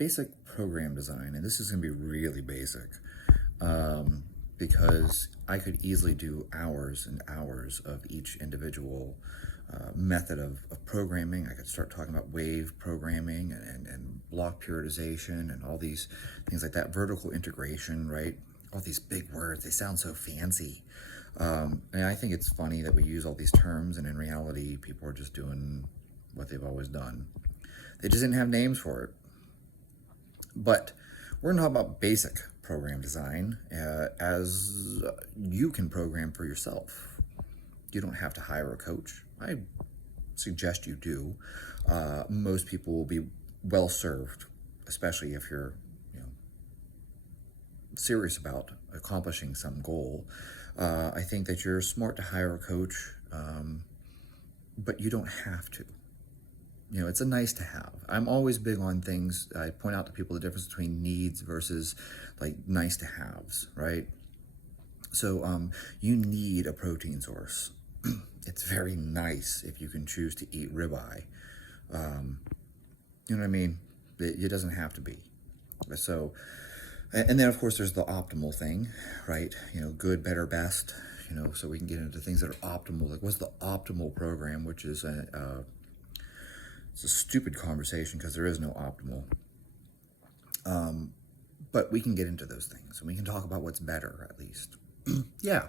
basic program design, and this is going to be really basic because I could easily do hours and hours of each individual method of programming. I could start talking about wave programming and block periodization and all these things like that, vertical integration, right? All these big words, they sound so fancy. And I think it's funny that we use all these terms, and in reality, people are just doing what they've always done. They just didn't have names for it. But we're going to talk about basic program design as you can program for yourself. You don't have to hire a coach. I suggest you do. Most people will be well served, especially if you're serious about accomplishing some goal. I think that you're smart to hire a coach, but you don't have to. It's a nice to have. I'm always big on things. I point out to people the difference between needs versus like nice to haves, right? So you need a protein source. It's very nice if you can choose to eat ribeye. You know what I mean? It doesn't have to be. So, and then of course there's the optimal thing, right? Good, better, best. So we can get into things that are optimal. Like, what's the optimal program? Which is it's a stupid conversation because there is no optimal. But we can get into those things, and we can talk about what's better, at least. Yeah,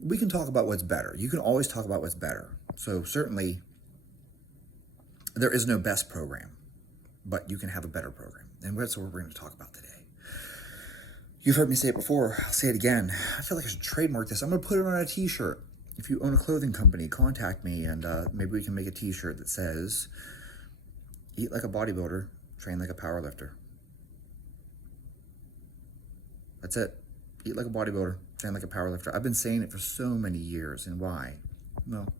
we can talk about what's better. You can always talk about what's better. So certainly, there is no best program, but you can have a better program. And that's what we're going to talk about today. You've heard me say it before. I'll say it again. I feel like I should trademark this. I'm going to put it on a t-shirt. If you own a clothing company, contact me, and maybe we can make a t-shirt that says, eat like a bodybuilder, train like a powerlifter. That's it. Eat like a bodybuilder, train like a powerlifter. I've been saying it for so many years. And why? Well,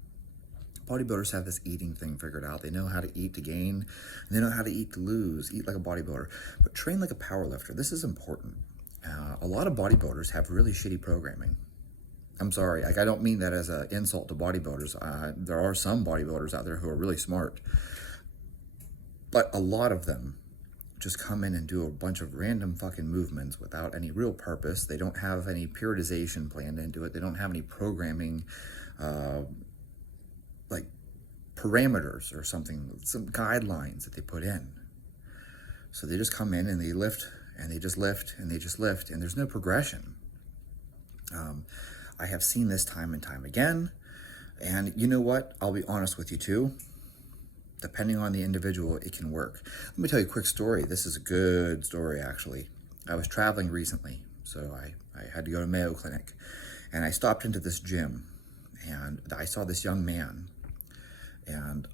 bodybuilders have this eating thing figured out. They know how to eat to gain, and they know how to eat to lose. Eat like a bodybuilder, but train like a powerlifter. This is important. A lot of bodybuilders have really shitty programming. I'm sorry. I don't mean that as an insult to bodybuilders. There are some bodybuilders out there who are really smart. But a lot of them just come in and do a bunch of random fucking movements without any real purpose. They don't have any periodization planned into it. They don't have any programming, like parameters or something, some guidelines that they put in. So they just come in and they lift and they just lift and they just lift, and there's no progression. I have seen this time and time again. And you know what? I'll be honest with you too. Depending on the individual, it can work. Let me tell you a quick story. This is a good story, actually. I was traveling recently, so I had to go to Mayo Clinic. And I stopped into this gym, and I saw this young man. And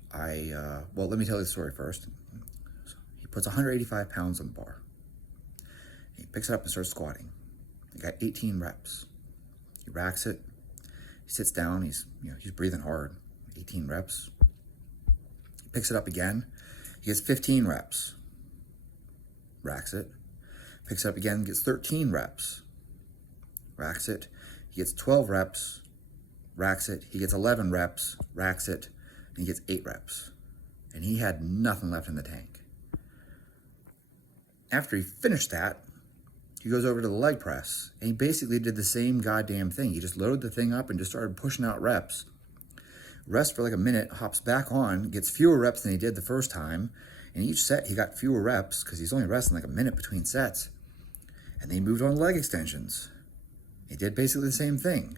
well, let me tell you the story first. He puts 185 pounds on the bar. He picks it up and starts squatting. He got 18 reps. He racks it. He sits down. He's breathing hard. 18 reps. Picks it up again. He gets 15 reps. Racks it. Picks it up again, gets 13 reps. Racks it. He gets 12 reps. Racks it. He gets 11 reps. Racks it. And he gets 8 reps. And he had nothing left in the tank. After he finished that, he goes over to the leg press. And he basically did the same goddamn thing. He just loaded the thing up and just started pushing out reps. Rests for like a minute, hops back on, gets fewer reps than he did the first time. And each set, he got fewer reps because he's only resting like a minute between sets. And then he moved on to leg extensions. He did basically the same thing.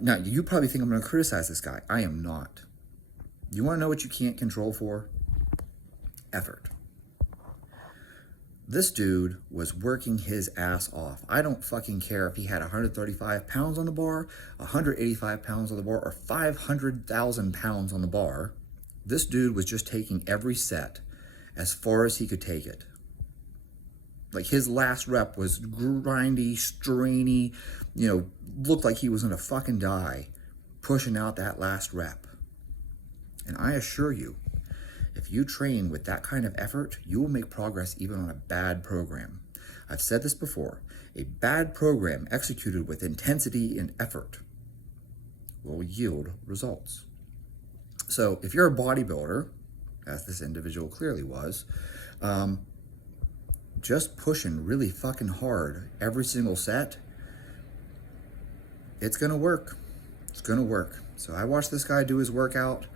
Now, you probably think I'm going to criticize this guy. I am not. You want to know what you can't control for? Effort. This dude was working his ass off. I don't fucking care if he had 135 pounds on the bar, 185 pounds on the bar, or 500,000 pounds on the bar. This dude was just taking every set as far as he could take it. Like, his last rep was grindy, strainy, looked like he was gonna fucking die pushing out that last rep. And I assure you, if you train with that kind of effort, you will make progress even on a bad program. I've said this before. A bad program executed with intensity and effort will yield results. So if you're a bodybuilder, as this individual clearly was, just pushing really fucking hard every single set, it's gonna work. It's gonna work. So I watched this guy do his workout,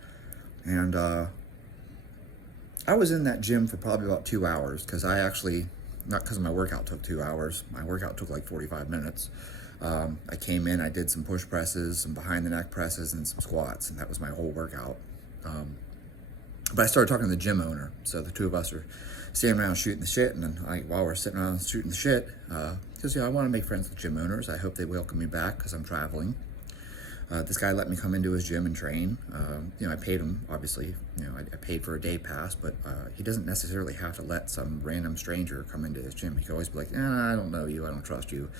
and I was in that gym for probably about 2 hours, because I actually, not because my workout took 2 hours, my workout took like 45 minutes. I came in, I did some push presses, some behind the neck presses, and some squats, and that was my whole workout. But I started talking to the gym owner, so the two of us are standing around shooting the shit, and then while we're sitting around shooting the shit, because I want to make friends with gym owners. I hope they welcome me back because I'm traveling. This guy let me come into his gym and train. I paid him, obviously. I paid for a day pass, but he doesn't necessarily have to let some random stranger come into his gym. He could always be like, I don't know you, I don't trust you,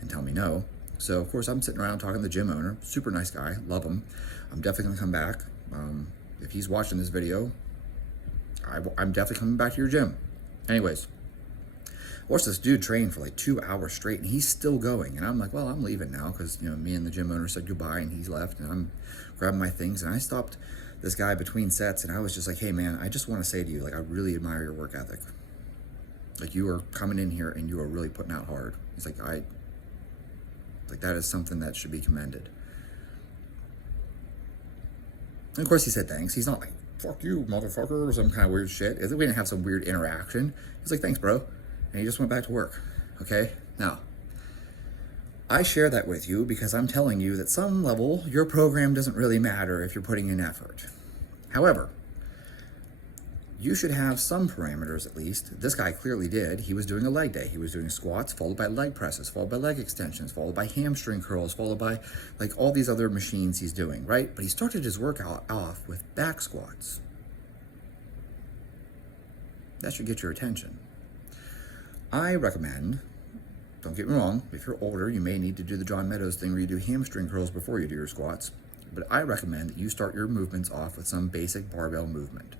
and tell me no. So, of course, I'm sitting around talking to the gym owner. Super nice guy, love him. I'm definitely going to come back. If he's watching this video, I'm definitely coming back to your gym. Anyways, I watched this dude train for like 2 hours straight, and he's still going. And I'm like, well, I'm leaving now, because me and the gym owner said goodbye, and he's left, and I'm grabbing my things. And I stopped this guy between sets, and I was just like, hey man, I just want to say to you, like, I really admire your work ethic. Like, you are coming in here and you are really putting out hard. He's like, that is something that should be commended. And of course he said thanks. He's not like, fuck you, motherfucker, or some kind of weird shit. We didn't have some weird interaction. He's like, thanks, bro. And he just went back to work. Okay? Now, I share that with you because I'm telling you that some level, your program doesn't really matter if you're putting in effort. However, you should have some parameters at least. This guy clearly did. He was doing a leg day. He was doing squats, followed by leg presses, followed by leg extensions, followed by hamstring curls, followed by like all these other machines he's doing, right? But he started his workout off with back squats. That should get your attention. I recommend, don't get me wrong, if you're older, you may need to do the John Meadows thing where you do hamstring curls before you do your squats. But I recommend that you start your movements off with some basic barbell movement.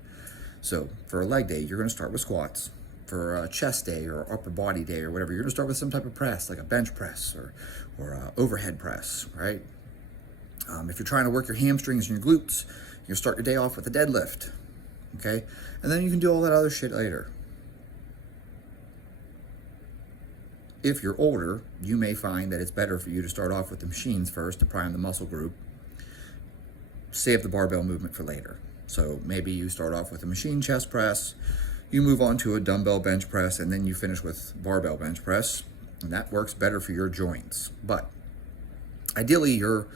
So for a leg day, you're going to start with squats. For a chest day or upper body day or whatever, you're going to start with some type of press, like a bench press or overhead press, right? If you're trying to work your hamstrings and your glutes, you'll start your day off with a deadlift, okay? And then you can do all that other shit later. If you're older, you may find that it's better for you to start off with the machines first to prime the muscle group. Save the barbell movement for later. So maybe you start off with a machine chest press, you move on to a dumbbell bench press, and then you finish with barbell bench press, and that works better for your joints. But ideally, you're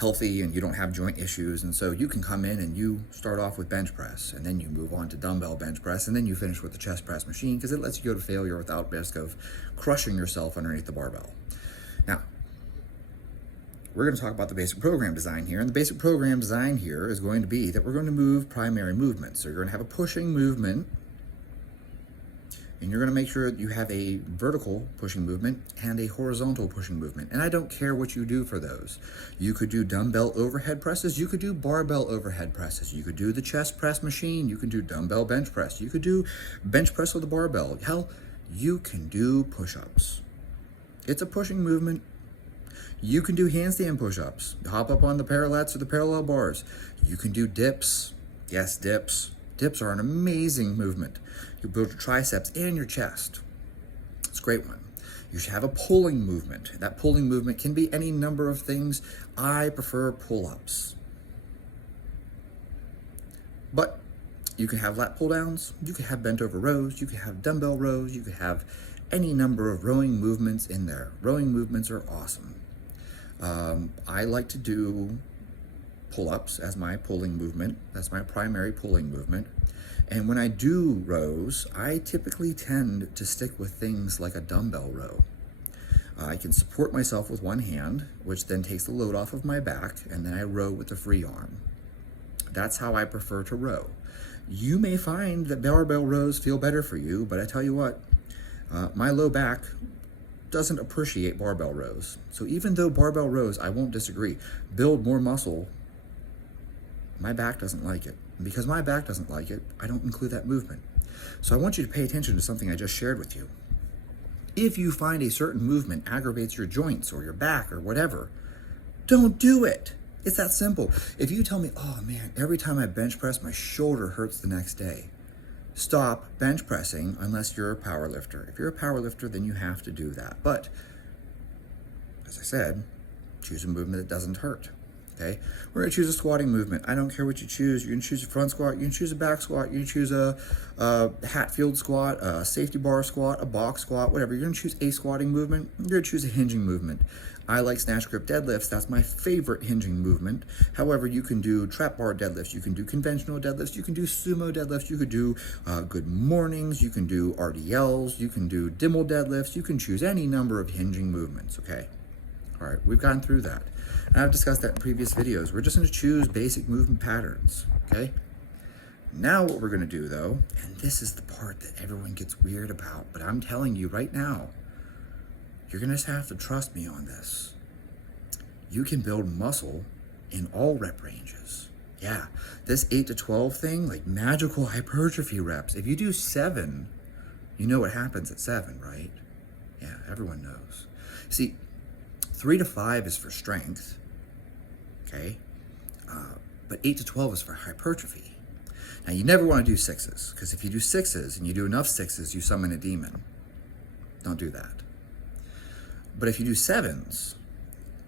healthy and you don't have joint issues, and so you can come in and you start off with bench press, and then you move on to dumbbell bench press, and then you finish with the chest press machine, because it lets you go to failure without risk of crushing yourself underneath the barbell. Now, we're going to talk about the basic program design here, and the basic program design here is going to be that we're going to move primary movements. So you're going to have a pushing movement, and you're going to make sure that you have a vertical pushing movement and a horizontal pushing movement. And I don't care what you do for those. You could do dumbbell overhead presses, you could do barbell overhead presses, you could do the chest press machine, you can do dumbbell bench press, you could do bench press with a barbell. Hell, you can do push-ups. It's a pushing movement. You can do handstand push-ups, hop up on the parallettes or the parallel bars. You can do dips. Yes, dips. Dips are an amazing movement. You build your triceps and your chest. It's a great one. You should have a pulling movement. That pulling movement can be any number of things. I prefer pull-ups. But you can have lat pull-downs, you can have bent over rows, you can have dumbbell rows, you can have any number of rowing movements in there. Rowing movements are awesome. I like to do pull-ups as my pulling movement. That's my primary pulling movement. And when I do rows, I typically tend to stick with things like a dumbbell row. I can support myself with one hand, which then takes the load off of my back, and then I row with the free arm. That's how I prefer to row. You may find that barbell rows feel better for you, but I tell you what, my low back doesn't appreciate barbell rows. So even though barbell rows, I won't disagree, build more muscle, my back doesn't like it. And because my back doesn't like it, I don't include that movement. So I want you to pay attention to something I just shared with you. If you find a certain movement aggravates your joints or your back or whatever, don't do it. It's that simple. If you tell me, oh man, every time I bench press, my shoulder hurts the next day. stop bench pressing unless you're a power lifter. If you're a power lifter, then you have to do that. But as I said, choose a movement that doesn't hurt. Okay, we're going to choose a squatting movement. I don't care what you choose. You can choose a front squat, you can choose a back squat, you can choose a Hatfield squat, a safety bar squat, a box squat, whatever. You're going to choose a squatting movement. You're going to choose a hinging movement. I like snatch grip deadlifts. That's my favorite hinging movement. However, you can do trap bar deadlifts. You can do conventional deadlifts. You can do sumo deadlifts. You could do good mornings. You can do RDLs. You can do Dimmel deadlifts. You can choose any number of hinging movements, okay? All right, we've gone through that. And I've discussed that in previous videos. We're just going to choose basic movement patterns, okay? Now what we're going to do, though, and this is the part that everyone gets weird about, but I'm telling you right now, you're going to have to trust me on this. You can build muscle in all rep ranges. Yeah, this 8 to 12 thing, like magical hypertrophy reps. If you do 7, you know what happens at 7, right? Yeah, everyone knows. See, 3 to 5 is for strength, okay? But 8 to 12 is for hypertrophy. Now, you never want to do 6s, because if you do 6s and you do enough 6s, you summon a demon. Don't do that. But if you do 7s,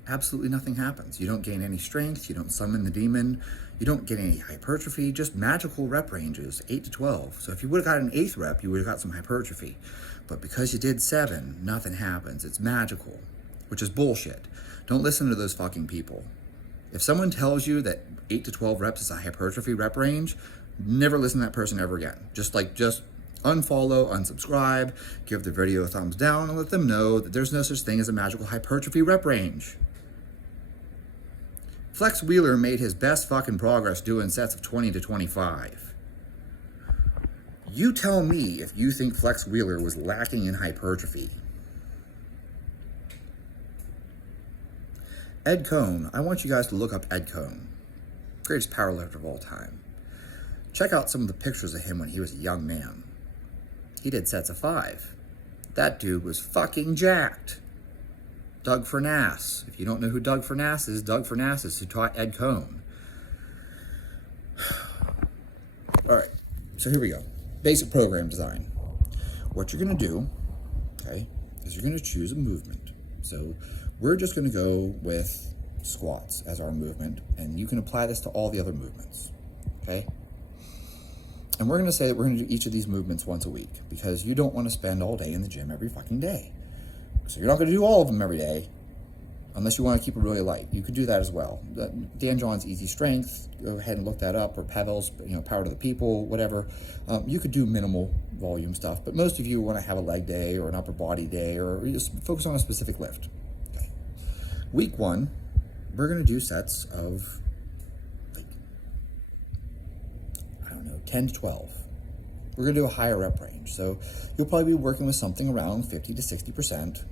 absolutely nothing happens. You don't gain any strength, you don't summon the demon, you don't get any hypertrophy, just magical rep ranges, 8 to 12. So if you would have got an 8th rep, you would have got some hypertrophy. But because you did 7, nothing happens. It's magical, which is bullshit. Don't listen to those fucking people. If someone tells you that 8 to 12 reps is a hypertrophy rep range, never listen to that person ever again. Just unfollow, unsubscribe, give the video a thumbs down, and let them know that there's no such thing as a magical hypertrophy rep range. Flex Wheeler made his best fucking progress doing sets of 20 to 25. You tell me if you think Flex Wheeler was lacking in hypertrophy. Ed Coan, I want you guys to look up Ed Coan, greatest powerlifter of all time. Check out some of the pictures of him when he was a young man. He did sets of 5. That dude was fucking jacked. Doug Furness. If you don't know who Doug Furness is who taught Ed Coan. All right, so here we go. Basic program design. What you're gonna do, okay, is you're gonna choose a movement. So we're just gonna go with squats as our movement, and you can apply this to all the other movements, okay? And we're gonna say that we're gonna do each of these movements once a week because you don't wanna spend all day in the gym every fucking day. So you're not gonna do all of them every day unless you wanna keep it really light. You could do that as well. Dan John's Easy Strength, go ahead and look that up, or Pavel's, Power to the People, whatever. You could do minimal volume stuff, but most of you wanna have a leg day or an upper body day, or you just focus on a specific lift. Okay. Week 1, we're gonna do sets of 10 to 12. We're gonna do a higher rep range. So you'll probably be working with something around 50 to 60%,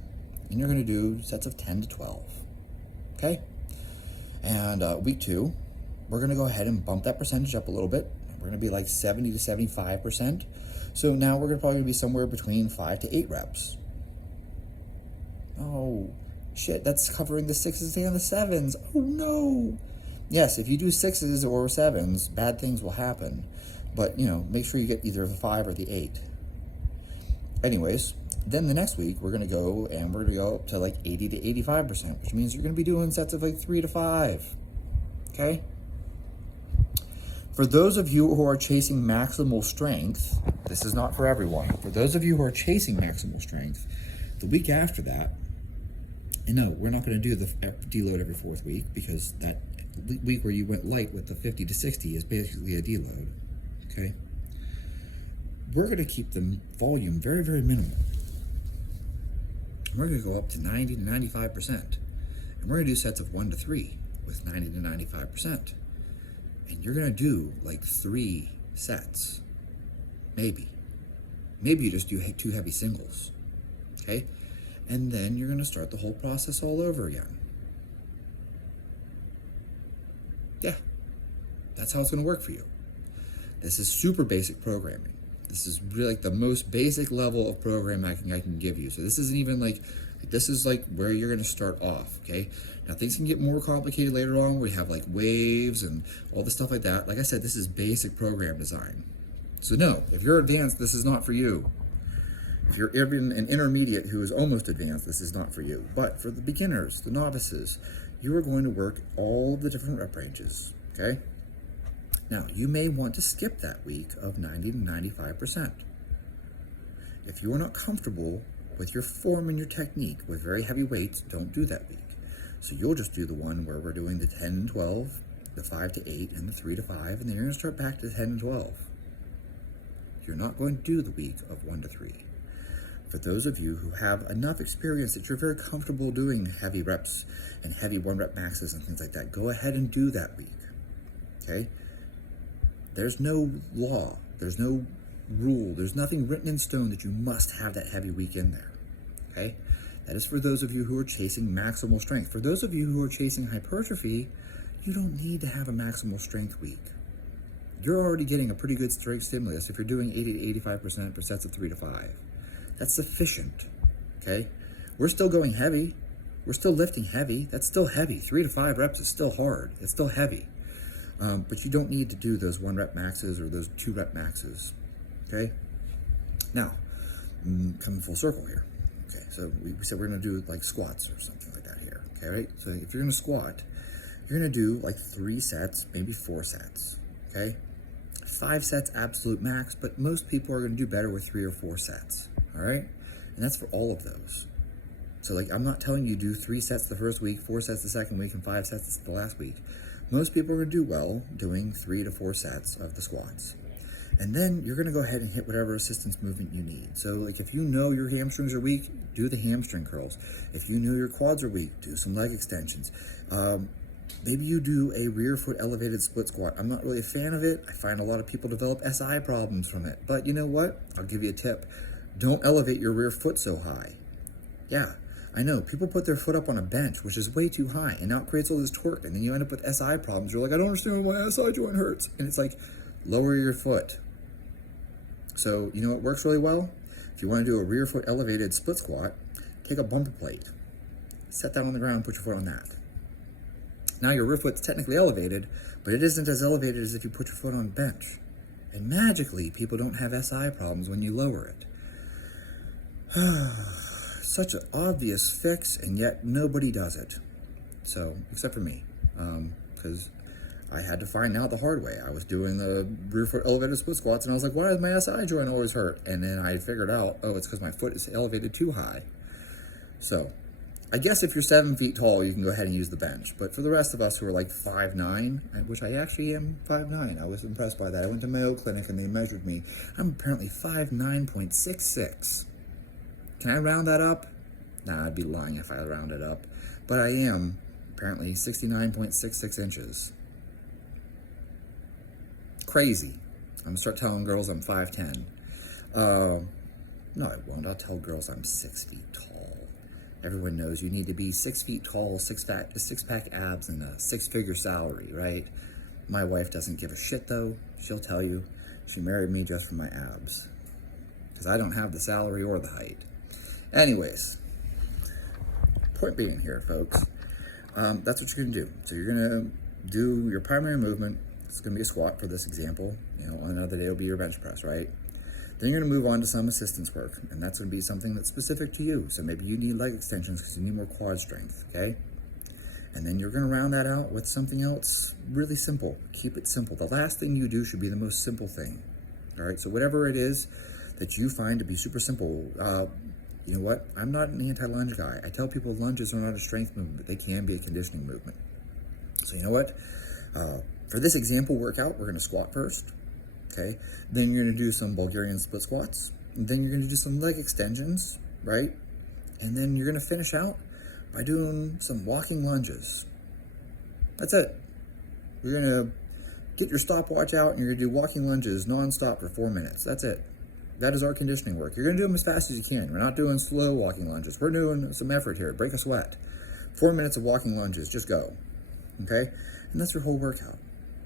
and you're gonna do sets of 10 to 12, okay? And week 2, we're gonna go ahead and bump that percentage up a little bit. We're gonna be like 70 to 75%. So now we're gonna probably be somewhere between 5 to 8 reps. Oh, shit, that's covering the 6s and the 7s. Oh no. Yes, if you do 6s or 7s, bad things will happen. But, make sure you get either the 5 or the 8. Anyways, then the next week, we're going to go up to like 80 to 85%, which means you're going to be doing sets of like 3 to 5. Okay? For those of you who are chasing maximal strength, this is not for everyone. For those of you who are chasing maximal strength, the week after that, and no, we're not going to do the deload every 4th week because that week where you went light with the 50 to 60 is basically a deload. Okay, we're going to keep the volume very, very minimal. We're going to go up to 90 to 95%. And we're going to do sets of 1 to 3 with 90 to 95%. And you're going to do like 3 sets. Maybe. Maybe you just do 2 heavy singles. Okay? And then you're going to start the whole process all over again. Yeah. That's how it's going to work for you. This is super basic programming. This is really like the most basic level of program I can give you. So this isn't even like, this is like where you're gonna start off, okay? Now things can get more complicated later on. We have like waves and all the stuff like that. Like I said, this is basic program design, So no, if you're advanced, this is not for you. If you're even an intermediate who is almost advanced, this is not for you. But for the beginners, the novices, you are going to work all the different rep ranges, okay? Now, you may want to skip that week of 90 to 95%. If you are not comfortable with your form and your technique with very heavy weights, don't do that week. So you'll just do the one where we're doing the 10 and 12, the 5 to 8, and the 3 to 5, and then you're going to start back to 10 and 12. You're not going to do the week of 1 to 3. For those of you who have enough experience that you're very comfortable doing heavy reps and heavy 1-rep maxes and things like that, go ahead and do that week, okay? There's no law, there's no rule, there's nothing written in stone that you must have that heavy week in there, okay? That is for those of you who are chasing maximal strength. For those of you who are chasing hypertrophy, you don't need to have a maximal strength week. You're already getting a pretty good strength stimulus if you're doing 80 to 85% for sets of 3 to 5. That's sufficient, okay? We're still going heavy. We're still lifting heavy. That's still heavy. 3 to 5 reps is still hard. It's still heavy. But you don't need to do those 1-rep maxes or those 2-rep maxes, okay? Now, coming full circle here. Okay, so we said we're going to do like squats or something like that here, okay, right? So if you're going to squat, you're going to do like 3 sets, maybe 4 sets, okay? 5 sets absolute max, but most people are going to do better with 3 or 4 sets. All right, and that's for all of those. So like, I'm not telling you do 3 sets the first week, 4 sets the second week, and 5 sets the last week. Most people are gonna do well doing 3 to 4 sets of the squats. And then you're gonna go ahead and hit whatever assistance movement you need. So like, if you know your hamstrings are weak, do the hamstring curls. If you know your quads are weak, do some leg extensions. Maybe you do a rear foot elevated split squat. I'm not really a fan of it. I find a lot of people develop SI problems from it. But you know what? I'll give you a tip. Don't elevate your rear foot so high. Yeah, I know. People put their foot up on a bench, which is way too high, and now it creates all this torque, and then you end up with SI problems. You're like, I don't understand why my SI joint hurts. And it's like, lower your foot. So, you know what works really well? If you want to do a rear foot elevated split squat, take a bumper plate. Set that on the ground, put your foot on that. Now your rear foot's technically elevated, but it isn't as elevated as if you put your foot on a bench. And magically, people don't have SI problems when you lower it. Such an obvious fix, and yet nobody does it. So, except for me, because I had to find out the hard way. I was doing the rear foot elevated split squats, and I was like, why does my SI joint always hurt? And then I figured out, oh, it's because my foot is elevated too high. So, I guess if you're 7 feet tall, you can go ahead and use the bench. But for the rest of us who are like 5'9", which I actually am 5'9", I was impressed by that. I went to Mayo Clinic and they measured me. I'm apparently 5'9.66". Can I round that up? Nah, I'd be lying if I rounded up. But I am apparently 69.66 inches. Crazy. I'm gonna start telling girls I'm 5'10". No, I won't. I'll tell girls I'm 6 feet tall. Everyone knows you need to be 6 feet tall, six-pack abs, and a 6-figure salary, right? My wife doesn't give a shit, though. She'll tell you she married me just for my abs, because I don't have the salary or the height. Anyways, point being here, folks, that's what you're gonna do. So you're gonna do your primary movement. It's gonna be a squat for this example. You know, another day will be your bench press, right? Then you're gonna move on to some assistance work, and that's gonna be something that's specific to you. So maybe you need leg extensions because you need more quad strength, okay? And then you're gonna round that out with something else really simple. Keep it simple. The last thing you do should be the most simple thing, all right? So whatever it is that you find to be super simple, you know what? I'm not an anti-lunge guy. I tell people lunges are not a strength movement, but they can be a conditioning movement. So you know what? For this example workout, we're gonna squat first, okay? Then you're gonna do some Bulgarian split squats. And then you're gonna do some leg extensions, right? And then you're gonna finish out by doing some walking lunges. That's it. You're gonna get your stopwatch out and you're gonna do walking lunges nonstop for 4 minutes. That's it. That is our conditioning work. You're gonna do them as fast as you can. We're not doing slow walking lunges. We're doing some effort here. Break a sweat. 4 minutes of walking lunges. Just go. Okay? And that's your whole workout.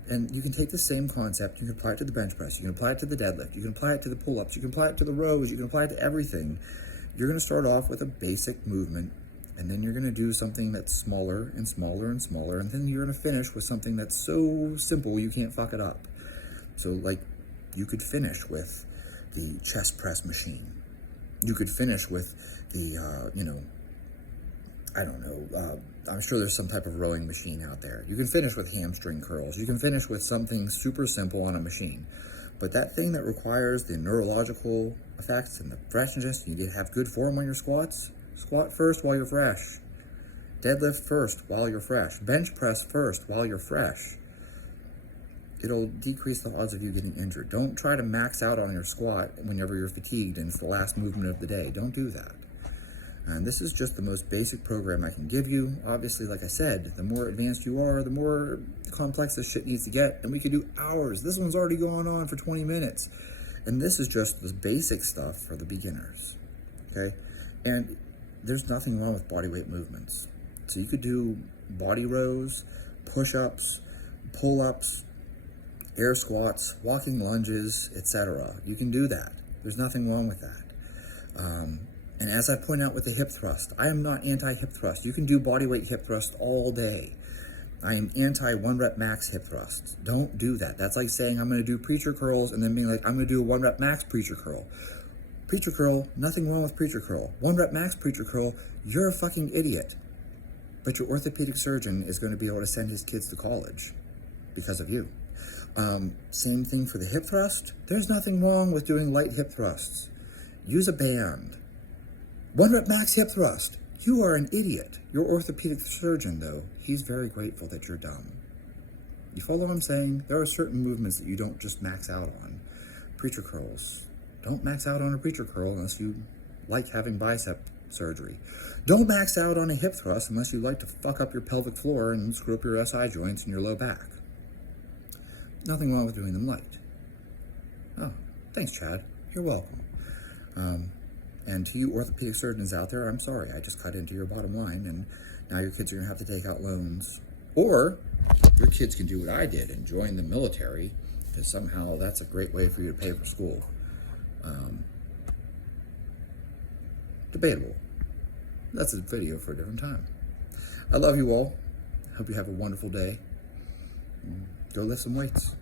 And you can take the same concept. You can apply it to the bench press. You can apply it to the deadlift. You can apply it to the pull-ups. You can apply it to the rows. You can apply it to everything. You're gonna start off with a basic movement, and then you're gonna do something that's smaller and smaller and smaller, and then you're gonna finish with something that's so simple you can't fuck it up. So like, You could finish with the chest press machine. You could finish with the, I don't know, I'm sure there's some type of rowing machine out there. You can finish with hamstring curls. You can finish with something super simple on a machine. But that thing that requires the neurological effects and the freshness, you need to have good form on your squats. Squat first while you're fresh. Deadlift first while you're fresh. Bench press first while you're fresh. It'll decrease the odds of you getting injured. Don't try to max out on your squat whenever you're fatigued and it's the last movement of the day. Don't do that. And this is just the most basic program I can give you. Obviously, like I said, the more advanced you are, the more complex this shit needs to get. And we could do hours. This one's already going on for 20 minutes. And this is just the basic stuff for the beginners. Okay? And there's nothing wrong with bodyweight movements. So you could do body rows, push-ups, pull-ups, air squats, walking lunges, etc. You can do that. There's nothing wrong with that. And as I point out with the hip thrust, I am not anti-hip thrust. You can do bodyweight hip thrust all day. I am anti 1 rep max hip thrusts. Don't do that. That's like saying I'm going to do preacher curls and then being like, I'm going to do a 1 rep max preacher curl. Preacher curl, nothing wrong with preacher curl. 1 rep max preacher curl, you're a fucking idiot. But your orthopedic surgeon is going to be able to send his kids to college because of you. Same thing for the hip thrust. There's nothing wrong with doing light hip thrusts. Use a band. 1 rep max hip thrust. You are an idiot. Your orthopedic surgeon, though, he's very grateful that you're dumb. You follow what I'm saying? There are certain movements that you don't just max out on. Preacher curls. Don't max out on a preacher curl unless you like having bicep surgery. Don't max out on a hip thrust unless you like to fuck up your pelvic floor and screw up your SI joints and your low back. Nothing wrong with doing them light. Oh, thanks, Chad. You're welcome. And to you orthopedic surgeons out there, I'm sorry, I just cut into your bottom line, and now your kids are going to have to take out loans. Or your kids can do what I did and join the military, because somehow that's a great way for you to pay for school. Debatable. That's a video for a different time. I love you all. Hope you have a wonderful day. Go lift some weights.